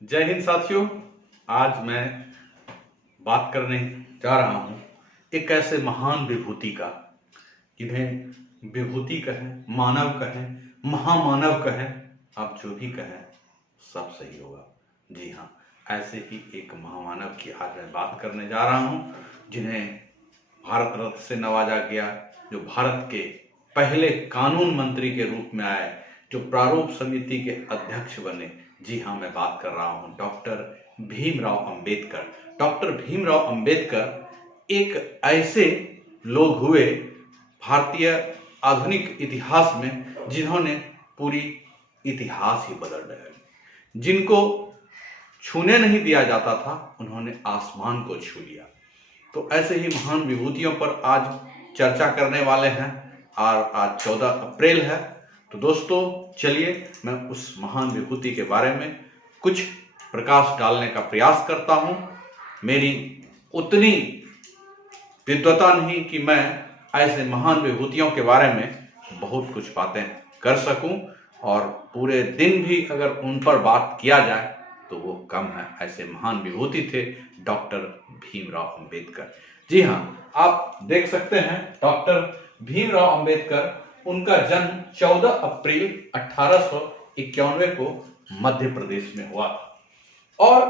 जय हिंद साथियों। आज मैं बात करने जा रहा हूँ एक ऐसे महान विभूति का, इन्हें विभूति कहें, मानव कहें, महामानव कहें, आप जो भी कहें सब सही होगा। जी हाँ, ऐसे ही एक महामानव की आज मैं बात करने जा रहा हूँ जिन्हें भारत रत्न से नवाजा गया, जो भारत के पहले कानून मंत्री के रूप में आए, जो प्रारूप समिति के अध्यक्ष बने। जी हाँ, मैं बात कर रहा हूँ डॉक्टर भीमराव अंबेडकर। डॉक्टर भीमराव अंबेडकर एक ऐसे लोग हुए भारतीय आधुनिक इतिहास में जिन्होंने पूरी इतिहास ही बदल डाला। जिनको छूने नहीं दिया जाता था, उन्होंने आसमान को छू लिया। तो ऐसे ही महान विभूतियों पर आज चर्चा करने वाले हैं और आज 14 अप्रैल है। तो दोस्तों चलिए मैं उस महान विभूति के बारे में कुछ प्रकाश डालने का प्रयास करता हूं। मेरी उतनी विद्वता नहीं कि मैं ऐसे महान विभूतियों के बारे में बहुत कुछ बातें कर सकूं, और पूरे दिन भी अगर उन पर बात किया जाए तो वो कम है। ऐसे महान विभूति थे डॉक्टर भीमराव अंबेडकर। जी हाँ, आप देख सकते हैं डॉक्टर भीमराव अंबेडकर, उनका जन्म 14 अप्रैल 1891 को मध्य प्रदेश में हुआ और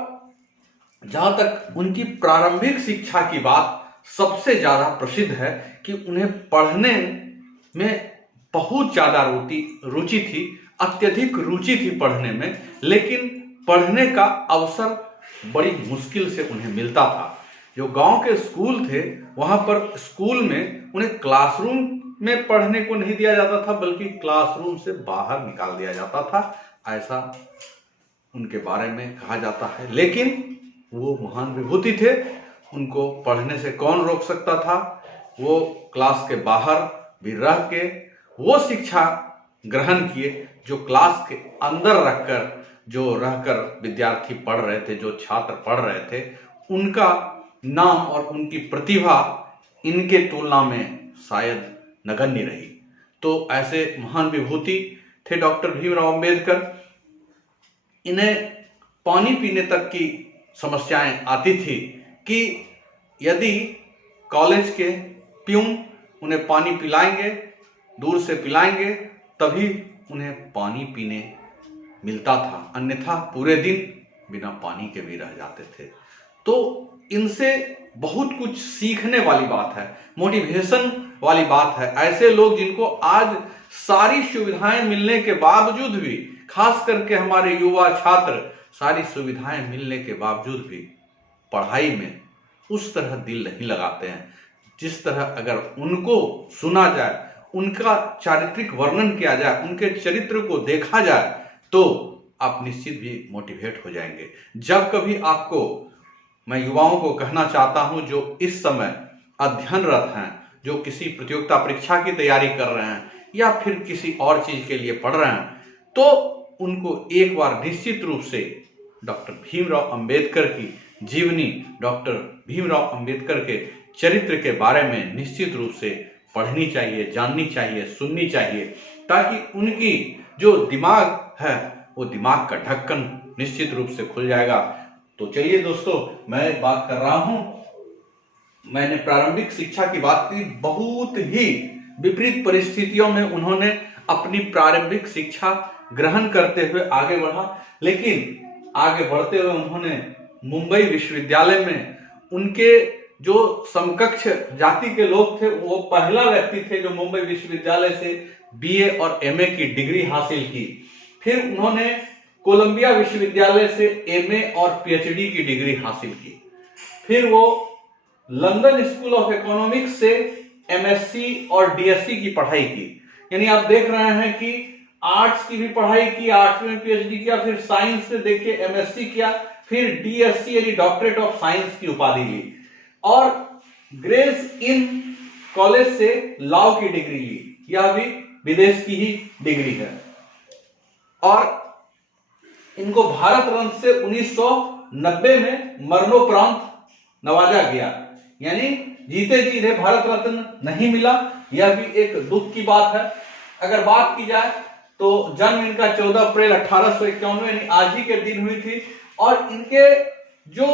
जहां तक उनकी प्रारंभिक शिक्षा की बात सबसे ज्यादा प्रसिद्ध है कि उन्हें पढ़ने में बहुत ज्यादा रुचि थी, अत्यधिक रुचि थी पढ़ने में, लेकिन पढ़ने का अवसर बड़ी मुश्किल से उन्हें मिलता था। जो गांव के स्कूल थे वहां पर स्कूल में उन्हें क्लासरूम में पढ़ने को नहीं दिया जाता था, बल्कि क्लासरूम से बाहर निकाल दिया जाता था, ऐसा उनके बारे में कहा जाता है। लेकिन वो महान विभूति थे, उनको पढ़ने से कौन रोक सकता था। वो क्लास के बाहर भी रह के वो शिक्षा ग्रहण किए जो क्लास के अंदर रखकर, जो रहकर विद्यार्थी पढ़ रहे थे, जो छात्र पढ़ रहे थे, उनका नाम और उनकी प्रतिभा इनके तुलना में शायद नगण्य रही। तो ऐसे महान विभूति थे डॉक्टर भीमराव अंबेडकर। इन्हें पानी पीने तक की समस्याएं आती थी कि यदि कॉलेज के प्यून उन्हें पानी पिलाएंगे, दूर से पिलाएंगे, तभी उन्हें पानी पीने मिलता था, अन्यथा पूरे दिन बिना पानी के भी रह जाते थे। तो इनसे बहुत कुछ सीखने वाली बात है, मोटिवेशन वाली बात है। ऐसे लोग जिनको आज सारी सुविधाएं मिलने के बावजूद भी, खास करके हमारे युवा छात्र, सारी सुविधाएं मिलने के बावजूद भी पढ़ाई में उस तरह दिल नहीं लगाते हैं जिस तरह अगर उनको सुना जाए, उनका चारित्रिक वर्णन किया जाए, उनके चरित्र को देखा जाए, तो आप निश्चित भी मोटिवेट हो जाएंगे। जब कभी आपको, मैं युवाओं को कहना चाहता हूं जो इस समय अध्ययनरत हैं, जो किसी प्रतियोगिता परीक्षा की तैयारी कर रहे हैं या फिर किसी और चीज के लिए पढ़ रहे हैं, तो उनको एक बार निश्चित रूप से डॉक्टर भीमराव अंबेडकर की जीवनी, डॉक्टर भीमराव अंबेडकर के चरित्र के बारे में निश्चित रूप से पढ़नी चाहिए, जाननी चाहिए, सुननी चाहिए, ताकि उनकी जो दिमाग है वो दिमाग का ढक्कन निश्चित रूप से खुल जाएगा। तो चलिए दोस्तों, मैं बात कर रहा हूं, मैंने प्रारंभिक शिक्षा की बात की। बहुत ही विपरीत परिस्थितियों में उन्होंने अपनी प्रारंभिक शिक्षा ग्रहण करते हुए आगे बढ़ा, लेकिन आगे बढ़ते हुए उन्होंने मुंबई विश्वविद्यालय में, उनके जो समकक्ष जाति के लोग थे, वो पहला व्यक्ति थे जो मुंबई विश्वविद्यालय से बीए और एमए की डिग्री हासिल की। फिर उन्होंने कोलंबिया विश्वविद्यालय से एमए और पीएचडी की डिग्री हासिल की। फिर वो लंदन स्कूल ऑफ इकोनॉमिक्स से एमएससी और डीएससी की पढ़ाई की। यानी आप देख रहे हैं कि आर्ट्स की भी पढ़ाई की, आर्ट्स में पीएचडी किया, फिर साइंस से देखिए एमएससी किया, फिर डीएससी यानी डॉक्टरेट ऑफ साइंस की उपाधि ली, और ग्रेस इन कॉलेज से लॉ की डिग्री ली। यह भी विदेश की ही डिग्री है। और इनको भारत रत्न से 1990 में मरणोपरांत नवाजा गया, यानी जीते जी इन्हें भारत रत्न नहीं मिला। यह भी एक दुख की बात है। अगर बात की जाए तो जन्म इनका 14 अप्रैल 1891 यानी आज ही के दिन हुई थी। और इनके जो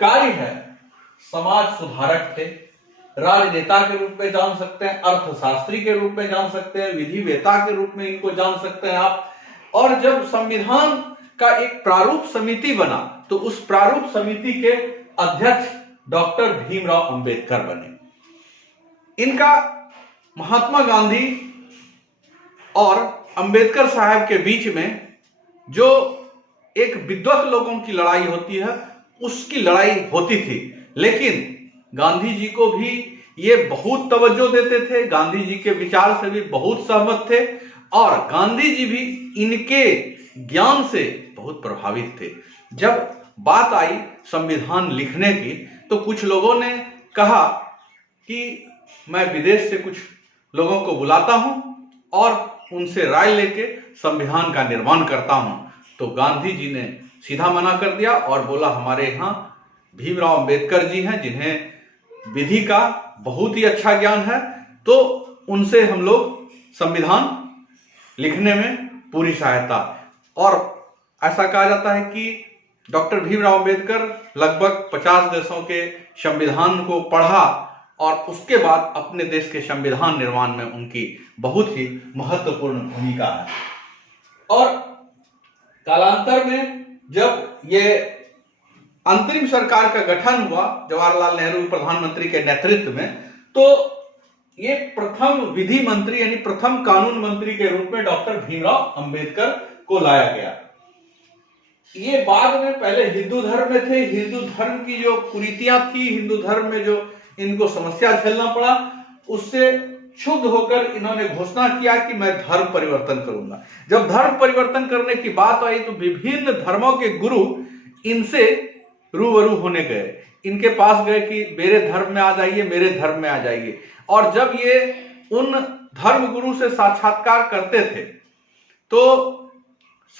कार्य है, समाज सुधारक थे, राजनेता के रूप में जान सकते हैं, अर्थशास्त्री के रूप में जान सकते हैं, विधिवेता के रूप में इनको जान सकते हैं आप। और जब संविधान का एक प्रारूप समिति बना तो उस प्रारूप समिति के अध्यक्ष डॉक्टर भीमराव अंबेडकर बने। इनका महात्मा गांधी और अंबेडकर साहब के बीच में जो एक विद्वत लोगों की लड़ाई होती है, उसकी लड़ाई होती थी, लेकिन गांधी जी को भी ये बहुत तवज्जो देते थे, गांधी जी के विचार से भी बहुत सहमत थे और गांधी जी भी इनके ज्ञान से बहुत प्रभावित थे। जब बात आई संविधान लिखने की तो कुछ लोगों ने कहा कि मैं विदेश से कुछ लोगों को बुलाता हूं और उनसे राय लेके संविधान का निर्माण करता हूं। तो गांधी जी ने सीधा मना कर दिया और बोला हमारे यहाँ भीमराव अंबेडकर जी हैं जिन्हें विधि का बहुत ही अच्छा ज्ञान है, तो उनसे हम लोग संविधान लिखने में पूरी सहायता। और ऐसा कहा जाता है कि डॉक्टर भीमराव अंबेडकर लगभग 50 देशों के संविधान को पढ़ा और उसके बाद अपने देश के संविधान निर्माण में उनकी बहुत ही महत्वपूर्ण भूमिका है। और कालांतर में जब ये अंतरिम सरकार का गठन हुआ जवाहरलाल नेहरू प्रधानमंत्री के नेतृत्व में, तो ये प्रथम विधि मंत्री यानी प्रथम कानून मंत्री के रूप में डॉक्टर भीमराव अंबेडकर को लाया गया। ये बाद में पहले हिंदू धर्म में थे, हिंदू धर्म की जो कुरीतियां थी, हिंदू धर्म में जो इनको समस्या झेलना पड़ा, उससे क्षुब्ध होकर इन्होंने घोषणा किया कि मैं धर्म परिवर्तन करूंगा। जब धर्म परिवर्तन करने की बात आई तो विभिन्न धर्मों के गुरु इनसे रूबरू होने गए, इनके पास गए कि मेरे धर्म में आ जाइए, मेरे धर्म में आ जाइए। और जब ये उन धर्म गुरु से साक्षात्कार करते थे तो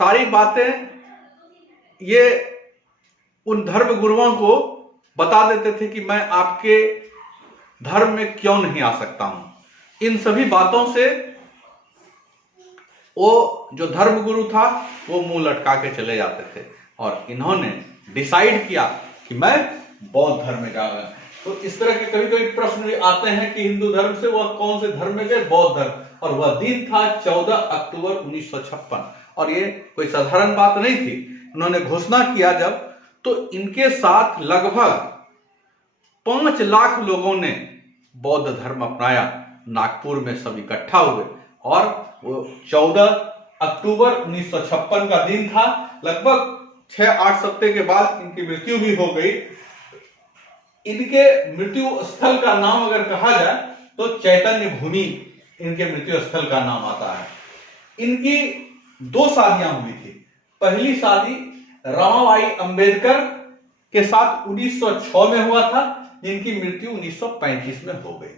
सारी बातें ये उन धर्म गुरुओं को बता देते थे कि मैं आपके धर्म में क्यों नहीं आ सकता हूं। इन सभी बातों से वो जो धर्म गुरु था वो मुंह लटका के चले जाते थे और इन्होंने डिसाइड किया कि मैं बौद्ध धर्म में जाऊंगा। तो इस तरह के कभी कभी प्रश्न भी आते हैं कि हिंदू धर्म से वह कौन से धर्म में गए, बौद्ध धर्म। और वह दिन था 14 अक्टूबर 1956 और ये कोई साधारण बात नहीं थी। उन्होंने घोषणा किया जब, तो इनके साथ लगभग 5 लाख लोगों ने बौद्ध धर्म अपनाया। नागपुर में सब इकट्ठा हुए और वो 14 अक्टूबर 1956 का दिन था। लगभग 6-8 सप्ताह के बाद इनकी मृत्यु भी हो गई। इनके मृत्यु स्थल का नाम अगर कहा जाए तो चैतन्य भूमि इनके मृत्यु स्थल का नाम आता है। इनकी 2 शादियां हुई थी। पहली शादी रमाबाई अंबेडकर के साथ 1906 में हुआ था, जिनकी मृत्यु 1935 में हो गई थी।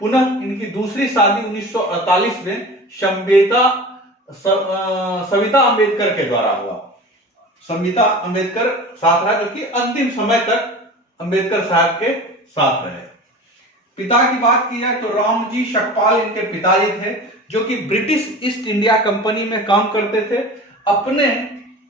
पुनः इनकी दूसरी शादी 1948 में सविता अंबेडकर के द्वारा हुआ। सविता अंबेडकर साथ रहा, जो कि अंतिम समय तक अंबेडकर साहब के साथ रहे। पिता की बात की जाए तो रामजी शकपाल इनके पिताजी थे, जो कि ब्रिटिश ईस्ट इंडिया कंपनी में काम करते थे। अपने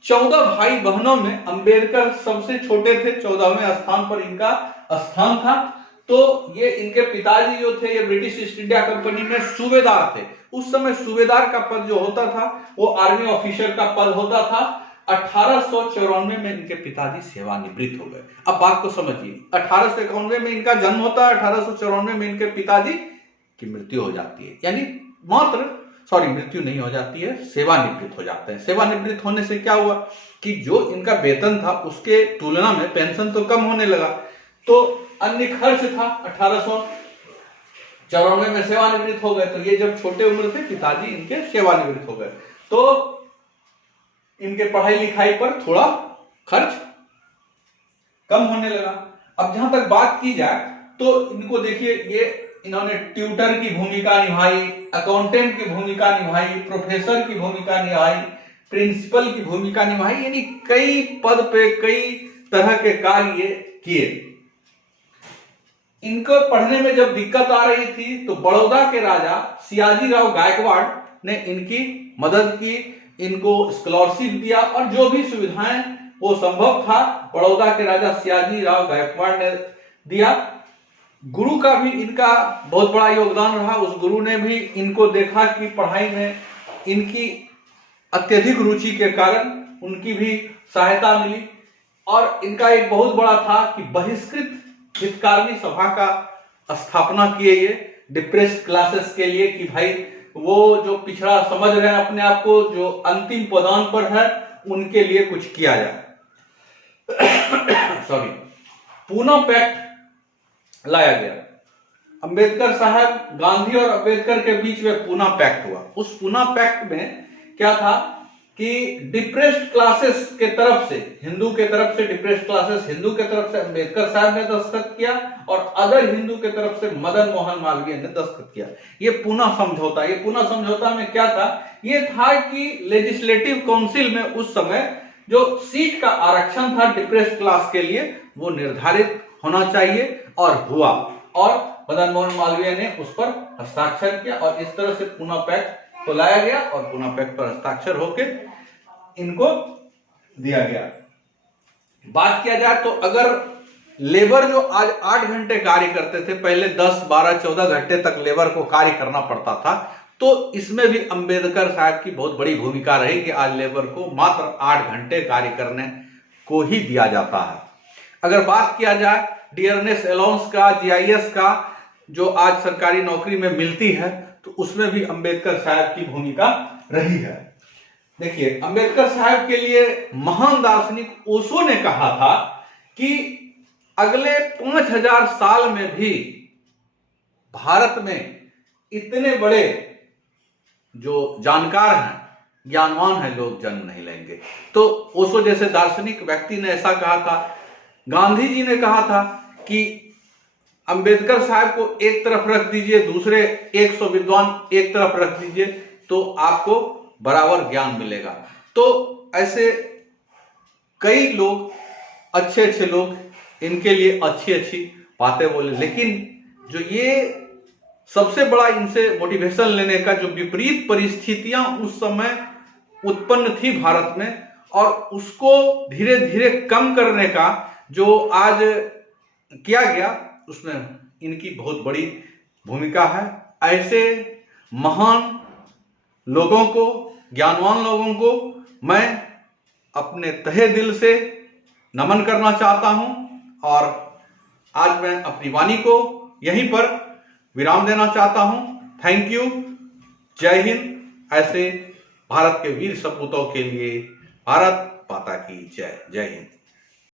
14 भाई बहनों में अंबेडकर सबसे छोटे थे, 14वें स्थान पर इनका स्थान था। तो ये इनके पिताजी जो थे ये ब्रिटिश ईस्ट इंडिया कंपनी में सूबेदार थे। उस समय सूबेदार का पद जो होता था वो आर्मी ऑफिसर का पद होता था। 1894 में इनके पिताजी सेवानिवृत्त हो गए। अब बात को समझिए, 1891 में इनका जन्म होता है, 1894 में इनके पिताजी की मृत्यु हो जाती है। यानी मृत्यु नहीं हो जाती है, सेवानिवृत्त हो जाते हैं। सेवानिवृत्त होने से क्या हुआ कि जो इनका वेतन था उसके तुलना में पेंशन तो कम होने लगा, तो अन्य खर्च था। 1894 में सेवानिवृत्त हो गए, तो ये जब छोटे उम्र थे पिताजी इनके सेवानिवृत्त हो गए, तो इनके पढ़ाई लिखाई पर थोड़ा खर्च कम होने लगा। अब जहां तक बात की जाए तो इनको देखिए, ये इन्होंने ट्यूटर की भूमिका निभाई, अकाउंटेंट की भूमिका निभाई, प्रोफेसर की भूमिका निभाई, प्रिंसिपल की भूमिका निभाई, यानी कई पद पे कई तरह के कार्य किए। इनको पढ़ने में जब दिक्कत आ रही थी तो बड़ौदा के राजा सियाजीराव गायकवाड़ ने इनकी मदद की, इनको स्कॉलरशिप दिया और जो भी सुविधाएं वो संभव था, बड़ौदा के राजा सयाजी राव गायकवाड़ ने दिया। गुरु का भी इनका बहुत बड़ा योगदान रहा। उस गुरु ने भी इनको देखा कि पढ़ाई में इनकी अत्यधिक रुचि के कारण उनकी भी सहायता मिली, और इनका एक बहुत बड़ा था कि बहिष्कृत हितकारिणी सभा का स्थापना किए ये डिप्रेस्ड क्लासेस के लिए, कि भाई वो जो पिछड़ा समझ रहे हैं अपने आप को, जो अंतिम पदान पर है, उनके लिए कुछ किया जाए। सॉरी, पूना पैक्ट लाया गया। अंबेडकर साहब, गांधी और अंबेडकर के बीच में पूना पैक्ट हुआ। उस पूना पैक्ट में क्या था कि डिप्रेस्ड क्लासेस के तरफ से, हिंदू के तरफ से डिप्रेस्ड क्लासेस, हिंदू के तरफ से अंबेडकर साहब ने दस्तखत किया, और अदर हिंदू के तरफ से मदन मोहन मालवीय ने दस्तखत किया। ये पूना समझौता, ये पूना समझौता में क्या था? ये था कि लेजिस्लेटिव काउंसिल में उस समय जो सीट का आरक्षण था डिप्रेस्ड क्लास के लिए, वो निर्धारित होना चाहिए, और हुआ, और मदन मोहन मालवीय ने उस पर हस्ताक्षर किया, और इस तरह से पूना पैक्ट को लाया गया, और पूना पैक्ट पर हस्ताक्षर होके इनको दिया गया। बात किया जाए तो अगर लेबर जो आज 8 घंटे कार्य करते थे, पहले 10, 12, 14 घंटे तक लेबर को कार्य करना पड़ता था, तो इसमें भी अंबेडकर साहब की बहुत बड़ी भूमिका रही कि आज लेबर को मात्र 8 घंटे कार्य करने को ही दिया जाता है। अगर बात किया जाए डियरनेस अलाउंस का, जीआईएस का, जो आज सरकारी नौकरी में मिलती है, तो उसमें भी अंबेडकर साहब की भूमिका रही है। देखिए, अंबेडकर साहब के लिए महान दार्शनिक ओशो ने कहा था कि अगले 5000 साल में भी भारत में इतने बड़े जो जानकार हैं, ज्ञानवान हैं लोग जन्म नहीं लेंगे। तो ओशो जैसे दार्शनिक व्यक्ति ने ऐसा कहा था। गांधी जी ने कहा था कि अंबेडकर साहब को एक तरफ रख दीजिए, दूसरे 100 विद्वान एक तरफ रख दीजिए, तो आपको बराबर ज्ञान मिलेगा। तो ऐसे कई लोग, अच्छे अच्छे लोग, इनके लिए अच्छी अच्छी बातें बोले, लेकिन जो ये सबसे बड़ा इनसे मोटिवेशन लेने का, जो विपरीत परिस्थितियां उस समय उत्पन्न थी भारत में, और उसको धीरे धीरे कम करने का जो आज किया गया, उसमें इनकी बहुत बड़ी भूमिका है। ऐसे महान लोगों को, ज्ञानवान लोगों को मैं अपने तहे दिल से नमन करना चाहता हूं, और आज मैं अपनी वाणी को यहीं पर विराम देना चाहता हूं। Thank you. जय हिंद। ऐसे भारत के वीर सपूतों के लिए भारत माता की जय। जय हिंद।